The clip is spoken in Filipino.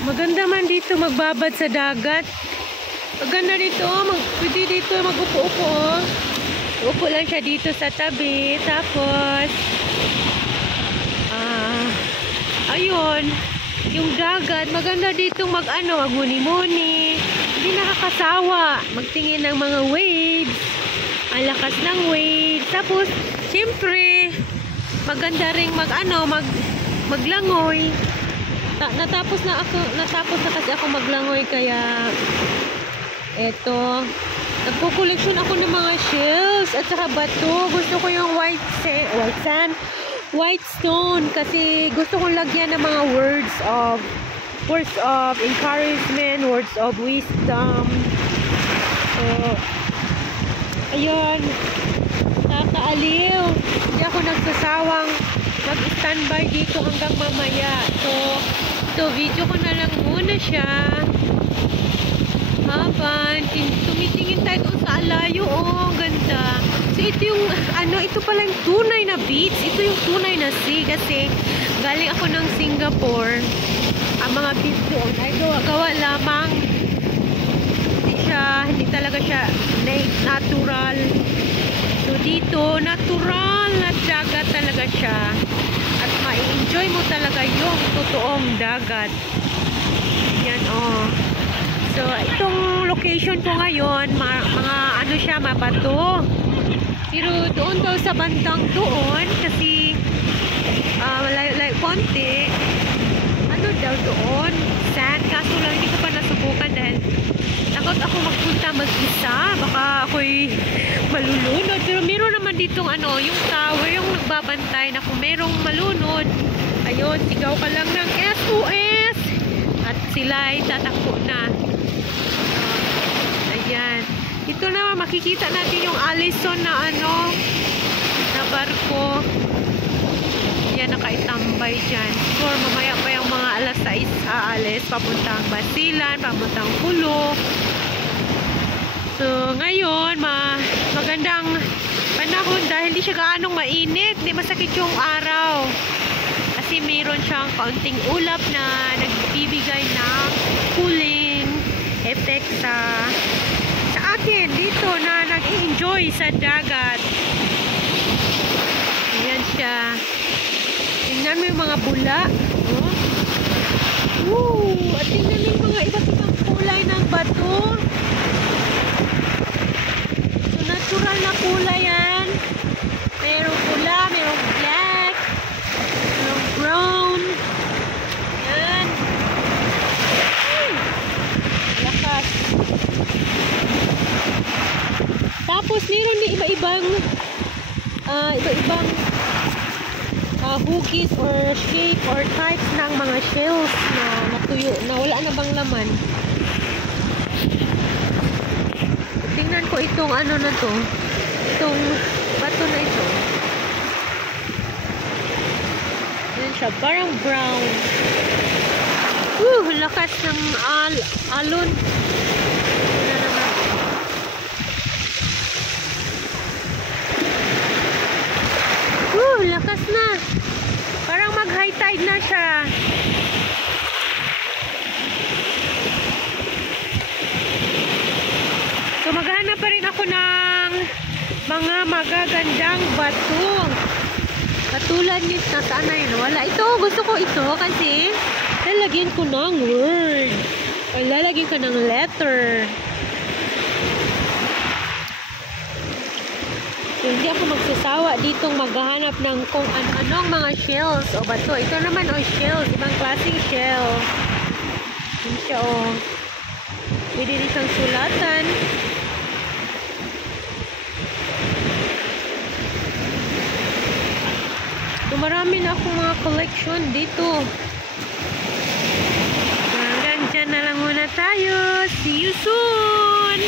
Maganda man dito magbabad sa dagat. Maganda dito, pwede dito mag-upo-upo. Oh. Upo lang siya dito sa tabi. Tapos, ayun, yung dagat. Maganda dito magmuni-muni. Hindi nakakasawa. Magtingin ng mga waves. Ang lakas ng waves. Tapos, siyempre, maganda ring maglangoy. Natapos na kasi ako maglangoy, kaya eto, nagko-collection ako ng mga shells at saka bato. Gusto ko yung white stone kasi gusto kong lagyan ng mga words of encouragement, words of wisdom. So, ayun, nakakaaliw. Hindi ako nagsasawang mag-standby dito hanggang mamaya. So video ko na lang muna siya habang tumitingin tayo doon sa alayo. Oh, ganda. So ito yung ito pala yung tunay na beach. Ito yung tunay na sea kasi galing ako ng Singapore. Ang mga beach doon ay gawa lamang. Hindi talaga siya natural. So dito natural na dagat talaga siya. At ma-enjoy mo talaga yung totoong dagat. Yan, oh. So, itong location ko ngayon, mga siya, mabato. Pero doon daw sa bandang doon, kasi malayo konti. Daw doon? Sand. Kaso lang, hindi ko pa nasubukan dahil takot ako magpunta mag-isa. Baka ako'y malulunod. Pero meron naman ditong yung tower, yung nagbabantay na kung merong malunod. Ayun, sigaw ka lang ng SOS. At sila'y tatakbo na. Ayan. Ito na, makikita natin yung Allison na na barko. Yan, nakaitambay dyan. Siguro mamaya pa yung mga alas 6 aalis. Papuntang Basilan, papuntang Pulo. So, ngayon, magandang panahon dahil hindi siya gaanong mainit. Hindi masakit yung araw. Kasi mayroon siyang kaunting ulap na nagbibigay ng cooling effect sa akin dito na nag-enjoy sa dagat. Ayan siya. Tingnan mo yung mga bula. Oh. At tingnan mo yung mga iba't ibang kulay ng bato. So, natural na kulay yan. Merong pula, merong black, merong brown. Yan. Lakas. Tapos, meron din iba-ibang hugis or shape or types ng mga shells na natuyo, na wala na bang laman. Tingnan ko itong na to, itong bato na ito. Yan siya, parang brown. Lakas ng alon. Wala naman. Lakas na. Parang mag-high tide na siya. So maghanap pa rin ako ng mga magagandang bato. Katulad nito, nasaan na yun? Wala. Ito, gusto ko ito kasi lalagyan ko ng word. O lalagyan ko ng letter. So, hindi ako magsasawa ditong maghahanap ng kung anong mga shells o bato. Ito naman shells, ibang klaseng shell. Yan siya pwede rin siyang sulatan. So, marami na akong mga collection dito. Hanggang dyan na lang muna tayo. See you soon!